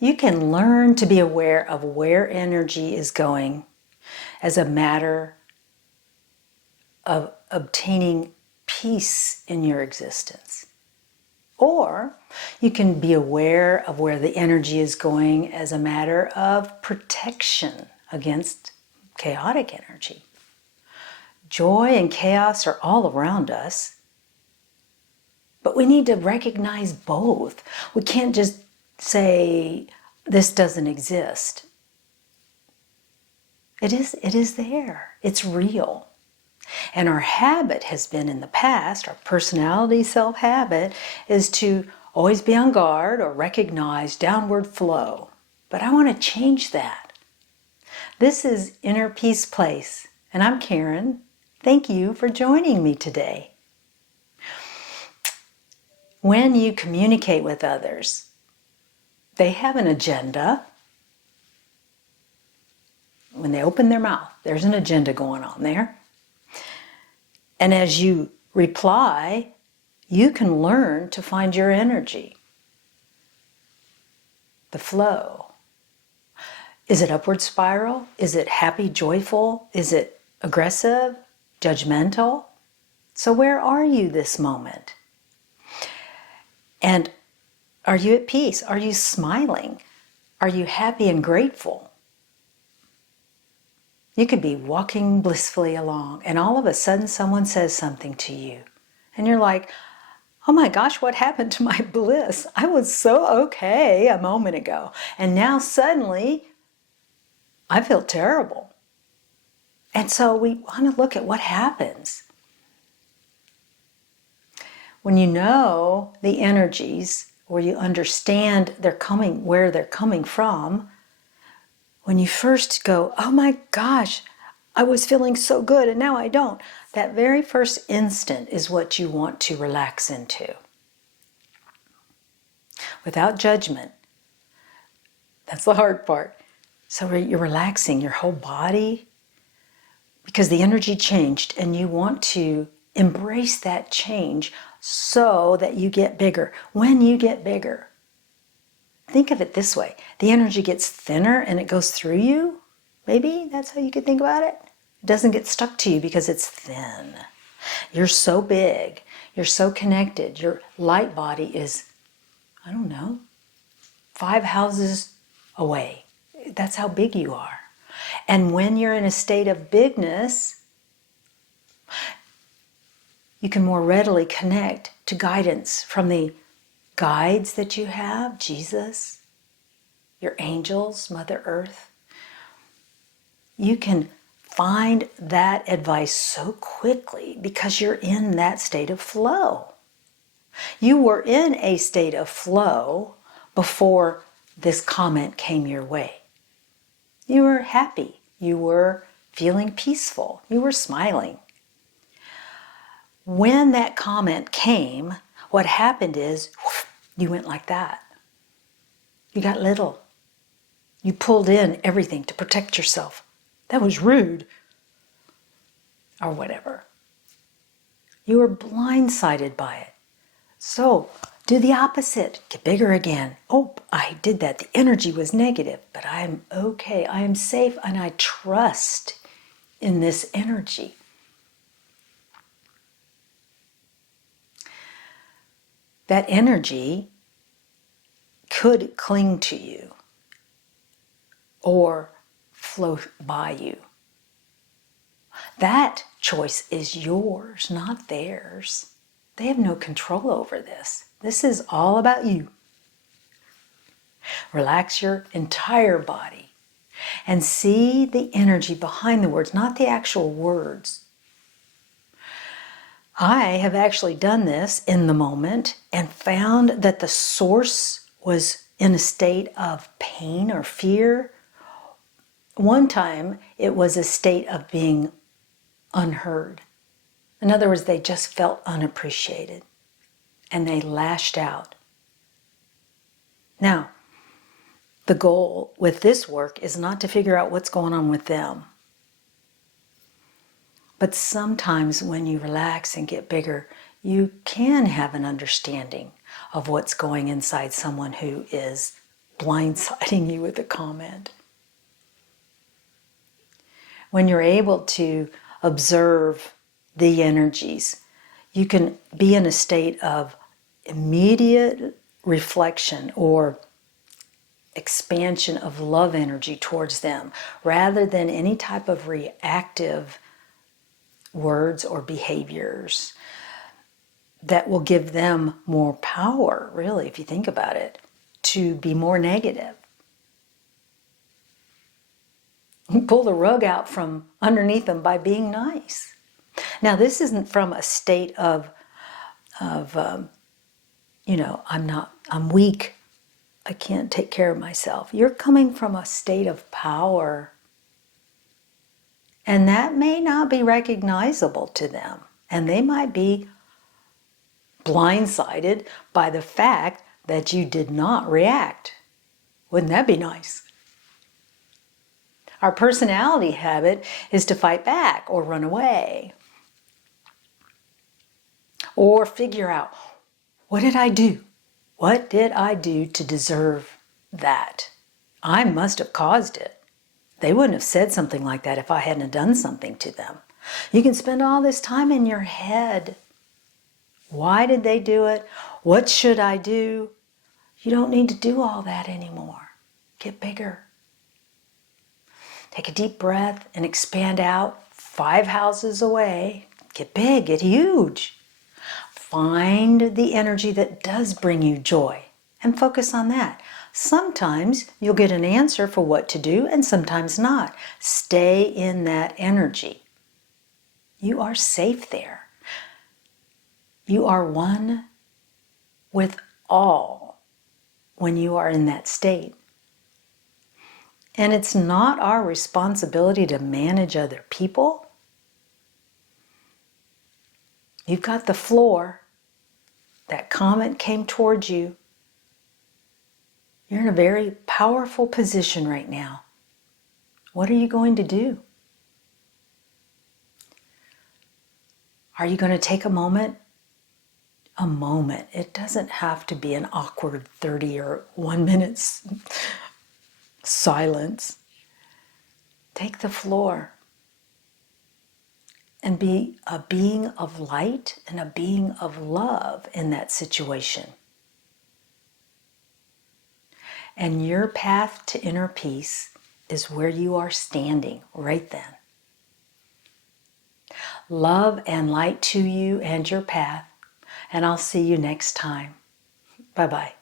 You can learn to be aware of where energy is going as a matter of obtaining peace in your existence. Or you can be aware of where the energy is going as a matter of protection against chaotic energy. Joy and chaos are all around us, but we need to recognize both. We can't just say, this doesn't exist. It is there. It's real. And our habit has been in the past, our personality self-habit, is to always be on guard or recognize downward flow. But I want to change that. This is Inner Peace Place, and I'm Karen. Thank you for joining me today. When you communicate with others, they have an agenda. When they open their mouth, there's an agenda going on there. And as you reply, you can learn to find your energy, the flow. Is it upward spiral? Is it happy, joyful? Is it aggressive, judgmental? So where are you this moment? And are you at peace? Are you smiling? Are you happy and grateful? You could be walking blissfully along and all of a sudden someone says something to you. And you're like, oh my gosh, what happened to my bliss? I was so okay a moment ago. And now suddenly I feel terrible. And so we want to look at what happens. When you know the energies, or you understand where they're coming from, when you first go, oh my gosh, I was feeling so good and now I don't. That very first instant is what you want to relax into. Without judgment. That's the hard part. So you're relaxing your whole body because the energy changed and you want to embrace that change so that you get bigger. When you get bigger, think of it this way. The energy gets thinner and it goes through you. Maybe that's how you could think about it. It doesn't get stuck to you because it's thin. You're so big. You're so connected. Your light body is, 5 houses away. That's how big you are. And when you're in a state of bigness, you can more readily connect to guidance from the guides that you have, Jesus, your angels, Mother Earth. You can find that advice so quickly because you're in that state of flow. You were in a state of flow before this comment came your way. You were happy. You were feeling peaceful. You were smiling. When that comment came, what happened is you went like that. You got little. You pulled in everything to protect yourself. That was rude. Or whatever. You were blindsided by it. So do the opposite. Get bigger again. Oh, I did that. The energy was negative, but I'm okay. I am safe and I trust in this energy. That energy could cling to you or flow by you. That choice is yours, not theirs. They have no control over this. This is all about you. Relax your entire body and see the energy behind the words, not the actual words. I have actually done this in the moment and found that the source was in a state of pain or fear. One time it was a state of being unheard. In other words, they just felt unappreciated and they lashed out. Now, the goal with this work is not to figure out what's going on with them. But sometimes when you relax and get bigger, you can have an understanding of what's going inside someone who is blindsiding you with a comment. When you're able to observe the energies, you can be in a state of immediate reflection or expansion of love energy towards them, rather than any type of reactive words or behaviors that will give them more power, really, if you think about it, to be more negative. Pull the rug out from underneath them by being nice. Now, this isn't from a state of I'm weak, I can't take care of myself. You're coming from a state of power. And that may not be recognizable to them. And they might be blindsided by the fact that you did not react. Wouldn't that be nice? Our personality habit is to fight back or run away. Or figure out, what did I do? What did I do to deserve that? I must have caused it. They wouldn't have said something like that if I hadn't done something to them. You can spend all this time in your head. Why did they do it? What should I do? You don't need to do all that anymore. Get bigger. Take a deep breath and expand out 5 houses away. Get big, get huge. Find the energy that does bring you joy and focus on that. Sometimes you'll get an answer for what to do and sometimes not. Stay in that energy. You are safe there. You are one with all when you are in that state. And it's not our responsibility to manage other people. You've got the floor. That comment came towards you. You're in a very powerful position right now. What are you going to do? Are you going to take a moment? A moment. It doesn't have to be an awkward 30 or 1 minute silence. Take the floor and be a being of light and a being of love in that situation. And your path to inner peace is where you are standing right then. Love and light to you and your path, and I'll see you next time. Bye-bye.